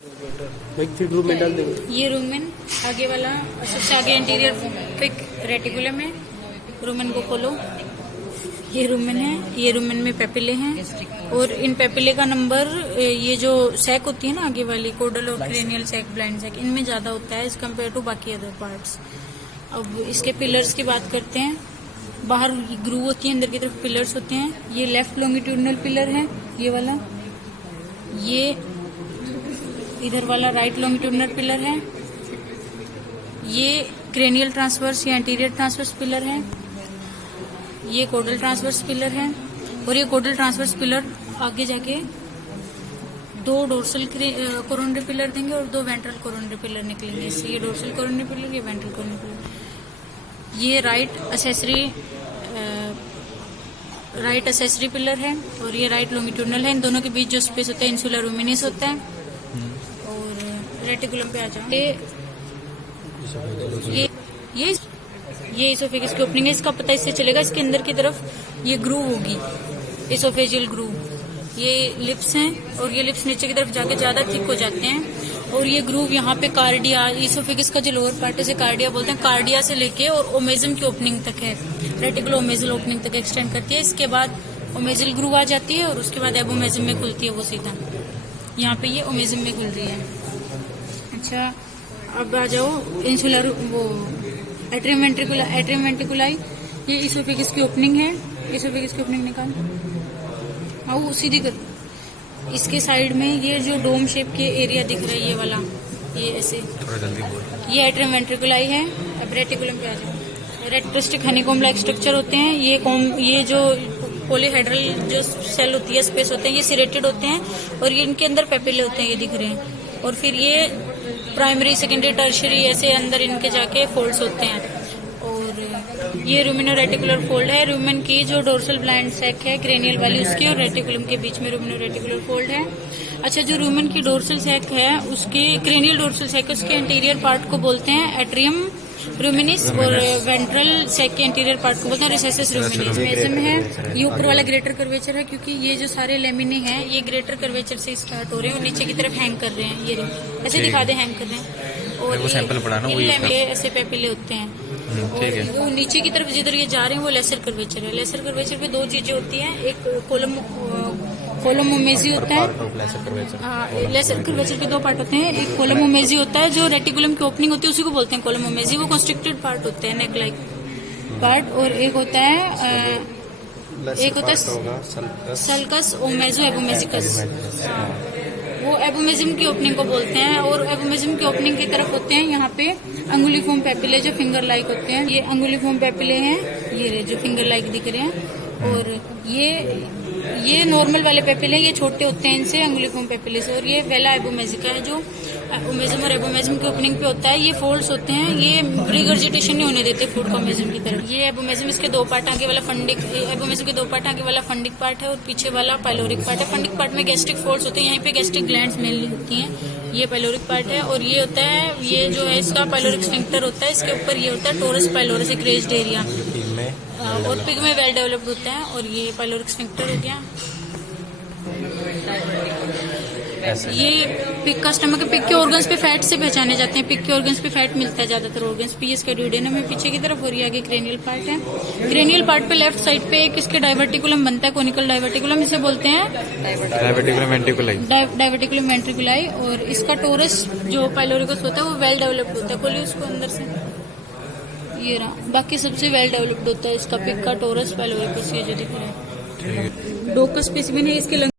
फिर रूमेन डाल देंगे। ये रूमेन आगे वाला सबसे आगे इंटीरियर पिक रेटिकुलम है। रूमेन को खोलो। ये रूमेन है। ये रूमेन में पेपिले हैं और इन पेपिले का नंबर ये जो सैक होती है ना आगे वाली कोडल और क्रेनियल सैक ब्लाइंड सैक इनमें ज्यादा होता है एज कम्पेयर टू बाकी अदर पार्ट्स। अब इसके पिलर्स की बात करते हैं। बाहर ग्रूव होती है, अंदर की तरफ पिलर्स होते हैं। ये लेफ्ट लॉन्गिट्यूडनल पिलर है ये वाला। ये इधर वाला राइट लॉन्गिट्यूडनल पिलर है। ये क्रेनियल ट्रांसवर्स या एंटीरियर ट्रांसवर्स पिलर है। ये कोडल ट्रांसवर्स पिलर है और ये कोडल ट्रांसवर्स पिलर आगे जाके दो डोर्सल कोरोनरी पिलर देंगे और दो वेंट्रल कोरोनरी पिलर निकलेंगे। इससे ये डोर्सल कोरोनरी पिलर, ये वेंट्रल कोरोनरी पिलर। ये राइट असेसरी पिलर है और ये राइट लॉन्गिट्यूडनल है। इन दोनों के बीच जो स्पेस होता है इंसुलर रूमिनिस होता है। और रेटिकुलम पे आ जाओ। ये इसोफेगस की ओपनिंग है। इसका पता इससे चलेगा, इसके अंदर की तरफ ये ग्रूव होगी, इसोफेजियल ग्रूव। ये लिप्स हैं और ये लिप्स नीचे की तरफ जाके ज्यादा थिक हो जाते हैं और ये ग्रूव यहाँ पे कार्डिया, इसोफेगस का जो लोअर पार्ट है इसे कार्डिया बोलते हैं। कार्डिया से लेके और ओमेजम की ओपनिंग तक है, रेटिकुलो ओमेजल ओपनिंग तक एक्सटेंड करती है। इसके बाद ओमेजल ग्रूव आ जाती है और उसके बाद एबोमेजम में खुलती है वो सीधा। यहाँ पे ये ओमेजम में खुल रही है। अच्छा, अब आ जाओ इंसुलर वो एट्रियम वेंट्रिकुलाई। ये इसोफेगस की ओपनिंग है। इसोफेगस की ओपनिंग निकाल, आओ सीधी कर। इसके साइड में ये जो डोम शेप के एरिया दिख रहा है ये वाला, ये ऐसे, ये एट्रियम वेंट्रिकुलाई है। अब रेटिकुलम पे आ जाओ। रेट्रोस्टिक हनीकॉम लाइक स्ट्रक्चर होते हैं। ये जो पॉलीहेड्रल जो सेल होती है, स्पेस होते हैं, ये सिरेटेड होते हैं और ये इनके अंदर पेपिले होते हैं, ये दिख रहे हैं। और फिर ये प्राइमरी, सेकेंडरी, टर्शियरी ऐसे अंदर इनके जाके फोल्ड्स होते हैं। और ये रूमिनो रेटिकुलर फोल्ड है। रूमेन की जो डोर्सल ब्लाइंड सैक है क्रेनियल वाली, उसकी और रेटिकुलम के बीच में रूमिनो रेटिकुलर फोल्ड है। अच्छा, जो रूमेन की डोर्सल सैक है उसके क्रेनियल डोर्सल सैक उसके इंटीरियर पार्ट को बोलते हैं एट्रियम रूमिनिस और वेंट्रल सैक के इंटीरियर पार्ट को बोलते हैं रिसेसिस रूमिनिस। मेजम है, ये ऊपर वाला ग्रेटर कर्वेचर है क्योंकि ये जो सारे लेमिने हैं ये ग्रेटर कर्वेचर से स्टार्ट हो रहे हैं और नीचे की तरफ हैंग कर रहे हैं। ये ऐसे दिखा दे, हैंग कर रहे हैं। और वो सैंपल पढ़ाना, वो ऐसे पेपिले होते हैं। और वो नीचे की तरफ जिधर ये जा रहे हैं वो लेसर कर्वेचर है। लेसर कर्वेचर पे दो चीजें होती हैं, एक कोलमोमेजी होता है। लेसर कर्वेचर के दो पार्ट होते हैं। एक कोलमोमेजी होता है जो रेटिकुलम की ओपनिंग होती है, उसी को बोलते हैं कोलमोमेजी। वो कंस्ट्रिक्टेड पार्ट होते हैं, नेक लाइक पार्ट। और एक होता है सल्कस ओमेजो एबोमेजिकस, वो एबोमेजिम की ओपनिंग को बोलते हैं। और एबोमेजिम की ओपनिंग की तरफ होते हैं यहाँ पे अंगुलीफॉर्म पेपिले जो फिंगर लाइक होते हैं। ये अंगुलीफॉर्म पेपिले हैं, ये जो फिंगर लाइक दिख रहे हैं। और ये नॉर्मल वाले पेपिले, ये छोटे होते हैं इनसे अंगुलीफॉर्म पेपिले से। और ये वेला एबोमेजिका है जो ओमेजम और एबोमेजम की ओपनिंग पे होता है। ये फोल्ड्स होते हैं, ये रिगर्जिटेशन नहीं होने देते फूड को ओमेजम की तरफ। ये एबोमेजम, इसके दो पार्ट आगे वाला फंडिक, एबोमेजम के दो पार्ट आगे वाला फंडिक पार्ट है और पीछे वाला पाइलोरिक पार्ट है। फंडिक पार्ट में गैस्ट्रिक फोल्ड्स होते हैं, यहीं पे गैस्ट्रिक ग्लैंड्स मेनली होती हैं। ये पाइलोरिक पार्ट है और ये होता है, ये जो है इसका पाइलोरिक स्फिंक्टर होता है। इसके ऊपर ये होता है टोरस पाइलोरस, एक रेज्ड एरिया, और पिग में वेल डेवलप्ड होता है। और ये पाइलोरिक स्फिंक्टर हो गया। ये पिग का स्टमक है। पिग के ऑर्गन्स पे फैट से पहचाने जाते हैं। पिग के ऑर्गन्स पे फैट मिलता है ज्यादातर ऑर्गन्स पे। इसका ड्यूडेनम है पीछे की तरफ और ये आगे क्रेनियल पार्ट है। क्रेनियल पार्ट पे लेफ्ट साइड पे एक इसके डाइवर्टिकुलम बनता है, कोनिकल डाइवर्टिकुलम, इसे बोलते हैं डाइवर्टिकुलम वेंट्रिकुलाई। और इसका टोरस जो पाइलोरिकस होता है वो वेल डेवलप्ड होता है। खोलिए उसको अंदर से, ये रहा। बाकी सबसे वेल डेवलप्ड होता है इसका पिग का टोरस पाइलोरिकस, ये जो दिख रहा है। डोकस स्पेसिमेन है इसके